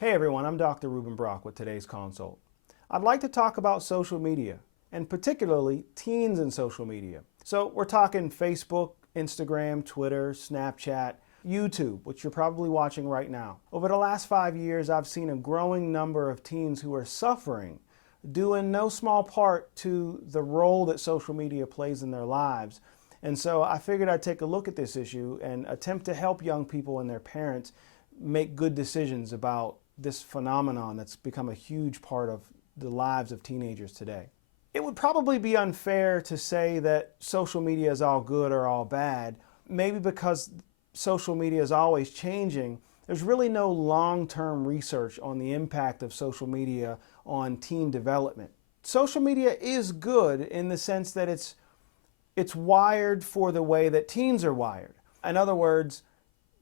Hey everyone, I'm Dr. Rueben with today's consult. I'd like to talk about social media, and particularly teens in social media. So we're talking Facebook, Instagram, Twitter, Snapchat, YouTube, which you're probably watching right now. Over the last 5 years, I've seen a growing number of teens who are suffering, due in no small part to the role that social media plays in their lives. And so I figured I'd take a look at this issue and attempt to help young people and their parents make good decisions about this phenomenon that's become a huge part of the lives of teenagers today. It would probably be unfair to say that social media is all good or all bad. Maybe because social media is always changing, there's really no long-term research on the impact of social media on teen development. Social media is good in the sense that it's wired for the way that teens are wired. In other words,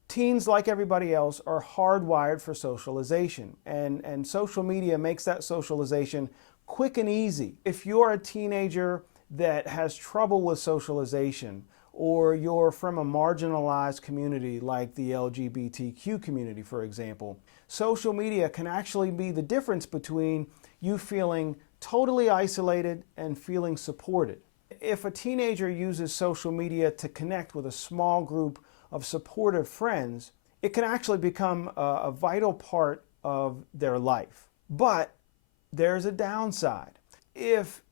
teens, like everybody else, are hardwired for socialization, and social media makes that socialization quick and easy. If you're a teenager that has trouble with socialization, or you're from a marginalized community like the LGBTQ community, for example, social media can actually be the difference between you feeling totally isolated and feeling supported. If a teenager uses social media to connect with a small group of supportive friends, it can actually become a vital part of their life. But there's a downside. If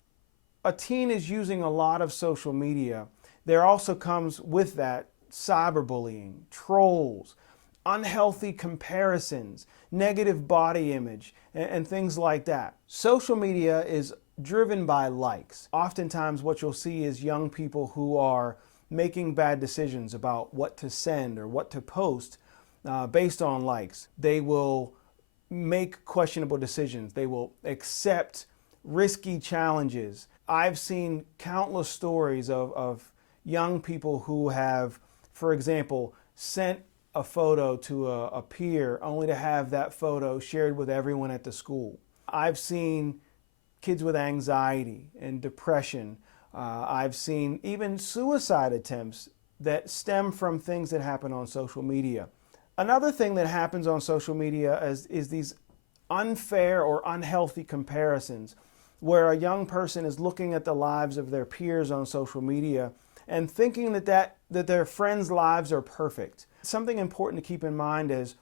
a teen is using a lot of social media, there also comes with that cyberbullying, trolls, unhealthy comparisons, negative body image, and things like that. Social media is driven by likes. Oftentimes what you'll see is young people who are making bad decisions about what to send or what to post based on likes. They will make questionable decisions. They will accept risky challenges. I've seen countless stories of young people who have, for example, sent a photo to a peer only to have that photo shared with everyone at the school. I've seen kids with anxiety and depression. I've seen even suicide attempts that stem from things that happen on social media. Another thing that happens on social media is these unfair or unhealthy comparisons, where a young person is looking at the lives of their peers on social media and thinking that their friends' lives are perfect. Something important to keep in mind is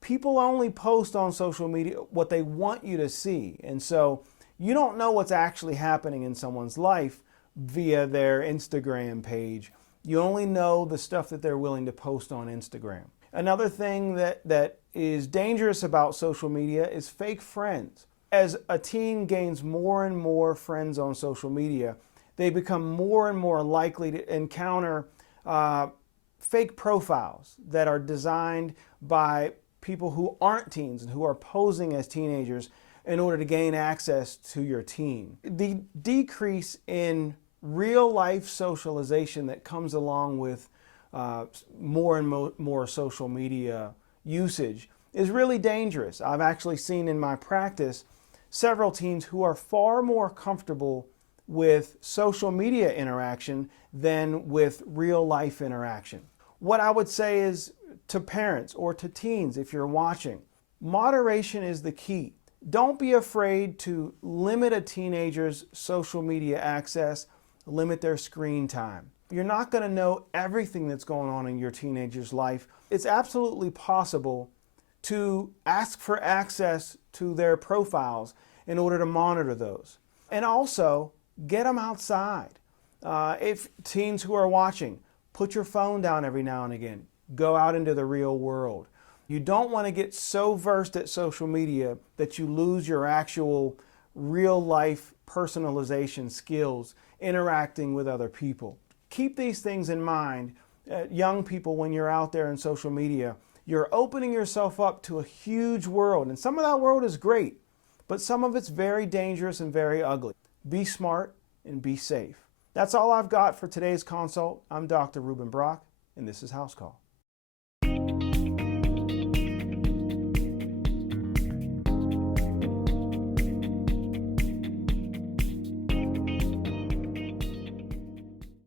people only post on social media what they want you to see. And so you don't know what's actually happening in someone's life via their Instagram page. You only know the stuff that they're willing to post on Instagram. Another thing that is dangerous about social media is fake friends. As a teen gains more and more friends on social media, they become more and more likely to encounter fake profiles that are designed by people who aren't teens and who are posing as teenagers in order to gain access to your teen. The decrease in real life socialization that comes along with more and more social media usage is really dangerous. I've actually seen in my practice several teens who are far more comfortable with social media interaction than with real life interaction. What I would say is to parents or to teens, if you're watching, moderation is the key. Don't be afraid to limit a teenager's social media access, limit their screen time. You're not going to know everything that's going on in your teenager's life. It's absolutely possible to ask for access to their profiles in order to monitor those. And also, get them outside. If teens who are watching, put your phone down every now and again. Go out into the real world. You don't want to get so versed at social media that you lose your actual real life personalization skills interacting with other people. Keep these things in mind. Young people, when you're out there in social media, you're opening yourself up to a huge world. And some of that world is great, but some of it's very dangerous and very ugly. Be smart and be safe. That's all I've got for today's consult. I'm Dr. Rueben, and this is House Call.